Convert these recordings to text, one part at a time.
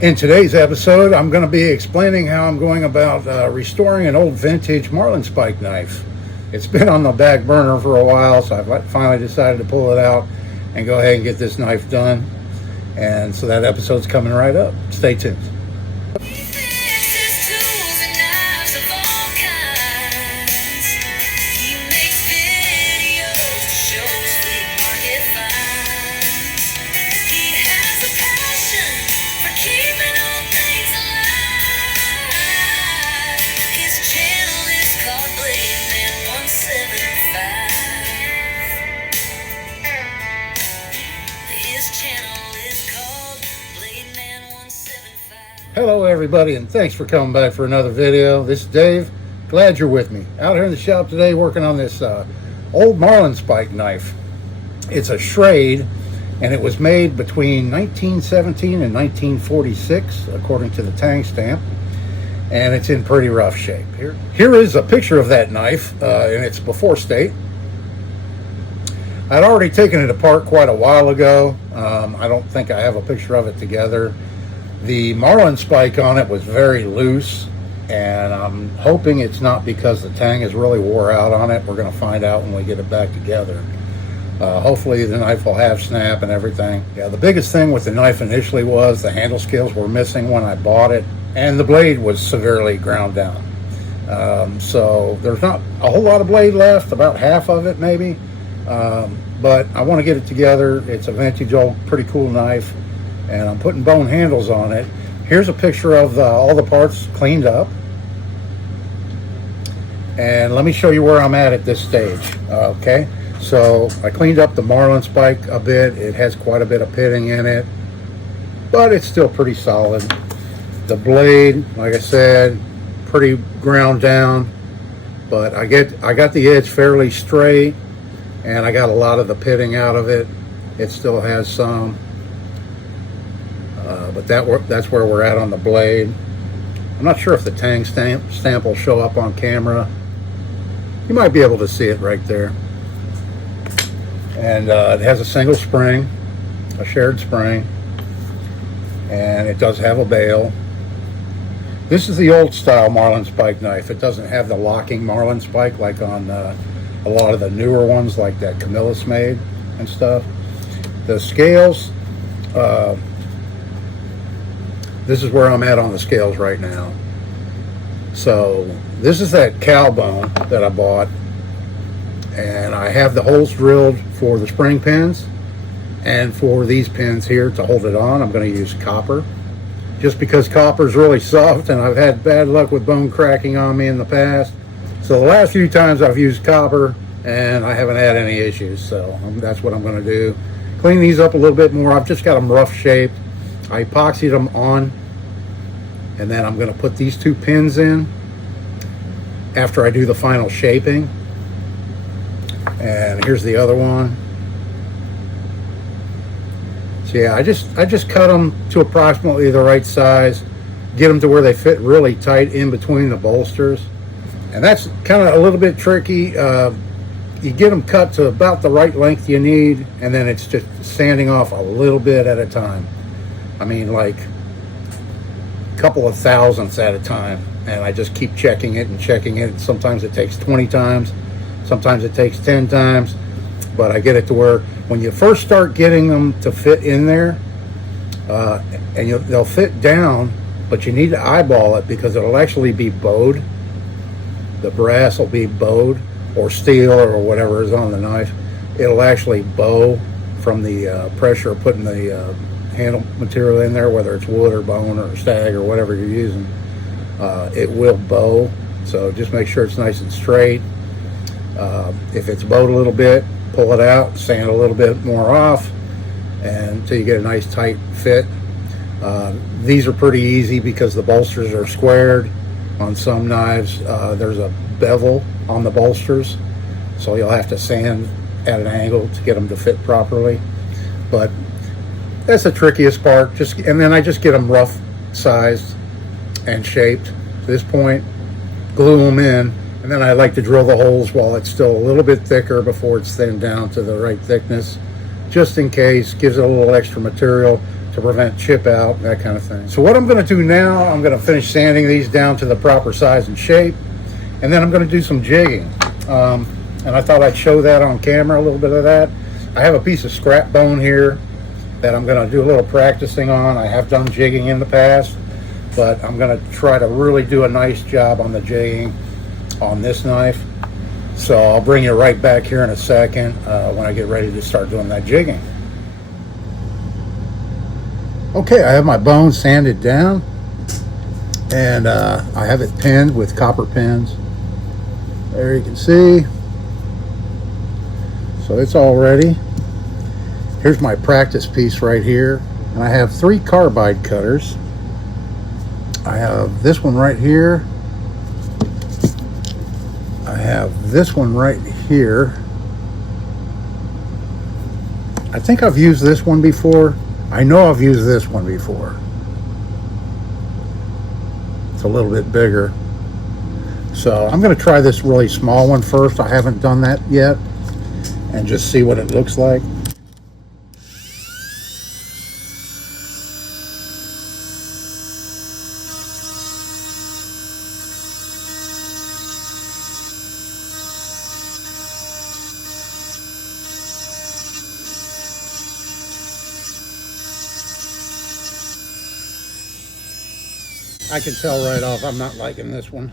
In today's episode, I'm going to be explaining how I'm going about restoring an old vintage Marlinspike knife. It's been on the back burner for a while, so I finally decided to pull it out and go ahead and get this knife done. And so that episode's coming right up. Stay tuned. Hello everybody, and thanks for coming back for another video. This is Dave. Glad you're with me. Out here in the shop today working on this old Marlinspike knife. It's a Schrade, and it was made between 1917 and 1946 according to the tang stamp, and it's in pretty rough shape. Here is a picture of that knife in its before state. I'd already taken it apart quite a while ago. I don't think I have a picture of it together. The Marlinspike on it was very loose, and I'm hoping it's not because the tang is really wore out on it. We're going to find out when we get it back together. Hopefully the knife will have snap and everything. Yeah, the biggest thing with the knife initially was the handle scales were missing when I bought it, and the blade was severely ground down. So there's not a whole lot of blade left, about half of it maybe, but I want to get it together. It's a vintage old pretty cool knife, and I'm putting bone handles on it. Here's a picture of all the parts cleaned up, and let me show you where I'm at this stage. Okay, so I cleaned up the Marlinspike a bit. It has quite a bit of pitting in it, but it's still pretty solid. The blade, like I said, pretty ground down, but I got the edge fairly straight, and I got a lot of the pitting out of it. It still has some. But that's where we're at on the blade. I'm not sure if the tang stamp will show up on camera. You might be able to see it right there. And it has a single spring, a shared spring, and it does have a bail. This is the old style Marlinspike knife. It doesn't have the locking Marlinspike like on a lot of the newer ones like that Camillus made and stuff. The scales, this is where I'm at on the scales right now. So this is that cow bone that I bought, and I have the holes drilled for the spring pins, and for these pins here to hold it on I'm going to use copper, just because copper is really soft, and I've had bad luck with bone cracking on me in the past. So the last few times I've used copper and I haven't had any issues, so that's what I'm going to do. Clean these up a little bit more. I've just got them rough shaped. I epoxied them on, and then I'm going to put these two pins in after I do the final shaping. And here's the other one. So yeah, I just cut them to approximately the right size, get them to where they fit really tight in between the bolsters. And that's kind of a little bit tricky. You get them cut to about the right length you need, and then it's just sanding off a little bit at a time. I mean, like a couple of thousandths at a time, and I just keep checking it and checking it. Sometimes it takes 20 times, sometimes it takes 10 times, but I get it to where when you first start getting them to fit in there, and they'll fit down, but you need to eyeball it because it'll actually be bowed. The brass will be bowed, or steel, or whatever is on the knife. It'll actually bow from the pressure of putting the handle material in there, whether it's wood or bone or stag or whatever you're using. It will bow, so just make sure it's nice and straight. If it's bowed a little bit, pull it out, sand a little bit more off, and until you get a nice tight fit. These are pretty easy because the bolsters are squared. On some knives there's a bevel on the bolsters, so you'll have to sand at an angle to get them to fit properly. But that's the trickiest part. And then I just get them rough sized and shaped to this point, glue them in, and then I like to drill the holes while it's still a little bit thicker before it's thinned down to the right thickness, just in case. Gives it a little extra material to to prevent chip out, that kind of thing. So what I'm going to do now, I'm going to finish sanding these down to the proper size and shape, and then I'm going to do some jigging. And I thought I'd show that on camera, a little bit of that. I have a piece of scrap bone here that I'm going to do a little practicing on. I have done jigging in the past, but I'm going to try to really do a nice job on the jigging on this knife. So I'll bring you right back here in a second when I get ready to start doing that jigging. Okay, I have my bone sanded down, and I have it pinned with copper pins. There you can see. So it's all ready. Here's my practice piece right here, and I have 3 carbide cutters. I have this one right here. I have this one right here. I think I've used this one before. I know I've used this one before. It's a little bit bigger. So I'm going to try this really small one first. I haven't done that yet, and just see what it looks like. I can tell right off I'm not liking this one.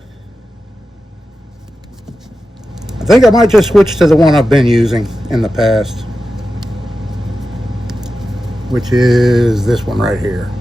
I think I might just switch to the one I've been using in the past, which is this one right here.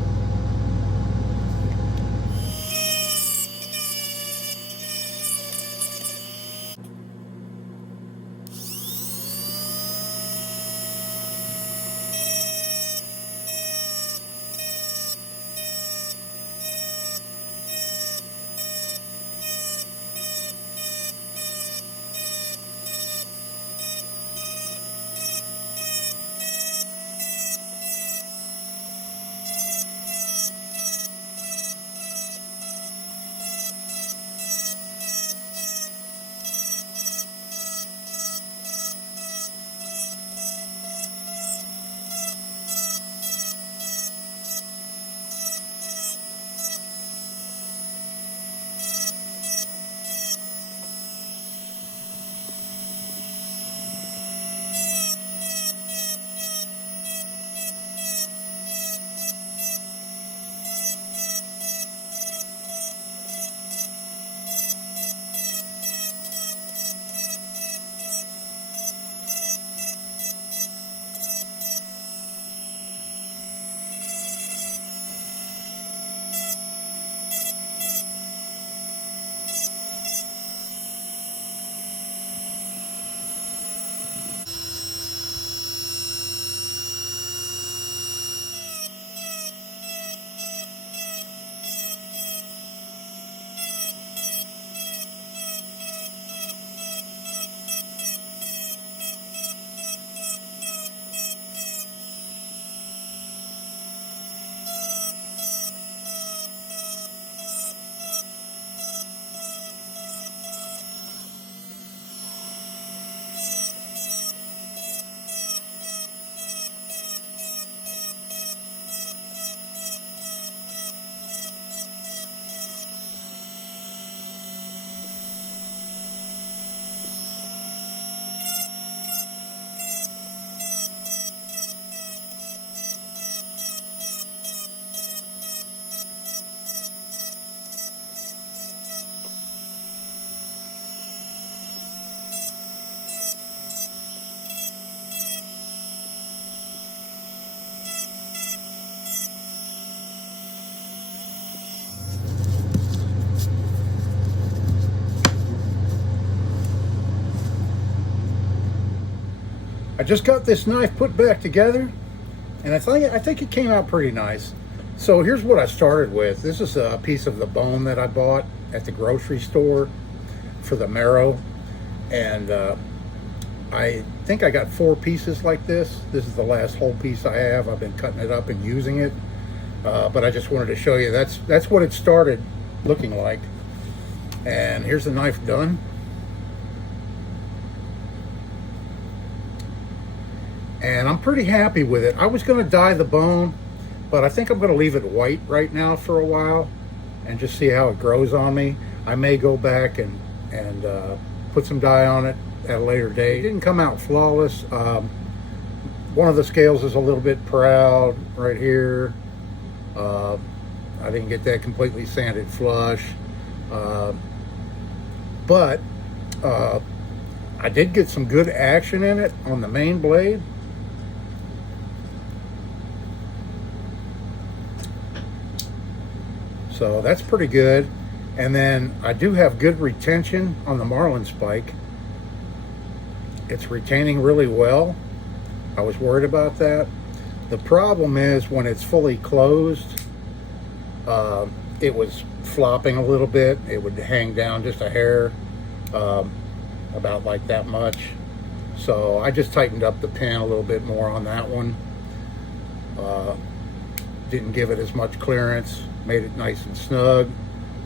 I just got this knife put back together, and I think it came out pretty nice. So here's what I started with. This is a piece of the bone that I bought at the grocery store for the marrow, and I think I got 4 pieces like this. This is the last whole piece I have. I've been cutting it up and using it, but I just wanted to show you that's what it started looking like. And here's the knife done. And I'm pretty happy with it. I was going to dye the bone, but I think I'm going to leave it white right now for a while and just see how it grows on me. I may go back and put some dye on it at a later date. It didn't come out flawless. One of the scales is a little bit proud right here. I didn't get that completely sanded flush, but I did get some good action in it on the main blade. So that's pretty good. And then I do have good retention on the Marlinspike. It's retaining really well. I was worried about that. The problem is when it's fully closed, it was flopping a little bit. It would hang down just a hair, about like that much. So I just tightened up the pin a little bit more on that one. Didn't give it as much clearance, made it nice and snug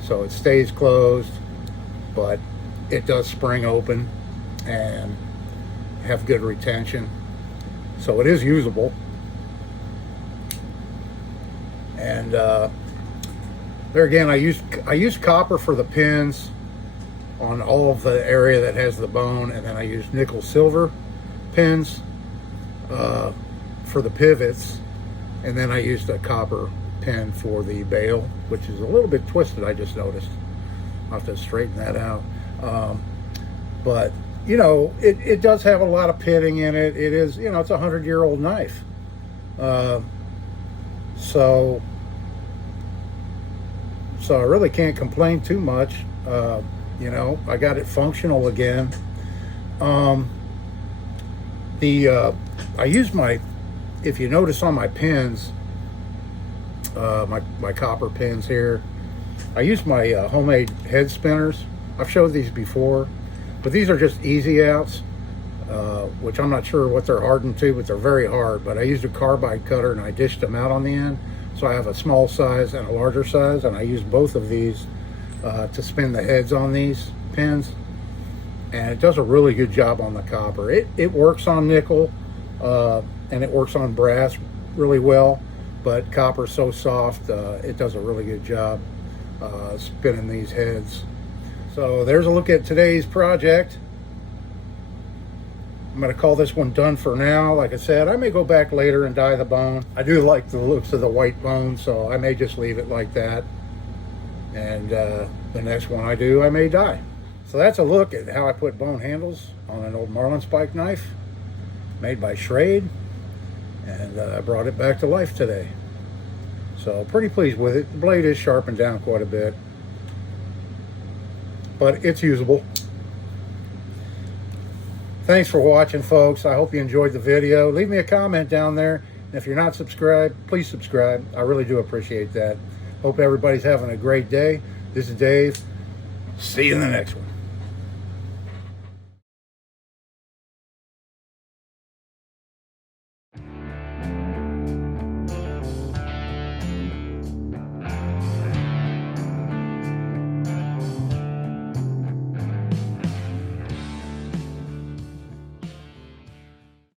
so it stays closed, but it does spring open and have good retention, so it is usable. And there again, I used copper for the pins on all of the area that has the bone, and then I used nickel silver pins for the pivots, and then I used a copper pin for the bail, which is a little bit twisted, I just noticed. I'll have to straighten that out. But you know, it does have a lot of pitting in it. It is, you know, it's a 100-year-old knife. So I really can't complain too much. You know, I got it functional again. I used my, if you notice on my pins, my copper pins here, I used my homemade head spinners. I've showed these before, but these are just easy outs, which I'm not sure what they're hardened to, but they're very hard. But I used a carbide cutter and I dished them out on the end. So I have a small size and a larger size, and I used both of these to spin the heads on these pins, and it does a really good job on the copper. It works on nickel and it works on brass really well, but copper's so soft, it does a really good job spinning these heads. So there's a look at today's project. I'm going to call this one done for now. Like I said, I may go back later and dye the bone. I do like the looks of the white bone, so I may just leave it like that. And the next one I do, I may dye. So that's a look at how I put bone handles on an old Marlinspike knife made by Schrade. And I brought it back to life today. So pretty pleased with it. The blade is sharpened down quite a bit, but it's usable. Thanks for watching, folks. I hope you enjoyed the video. Leave me a comment down there. And if you're not subscribed, please subscribe. I really do appreciate that. Hope everybody's having a great day. This is Dave. See you in the next one.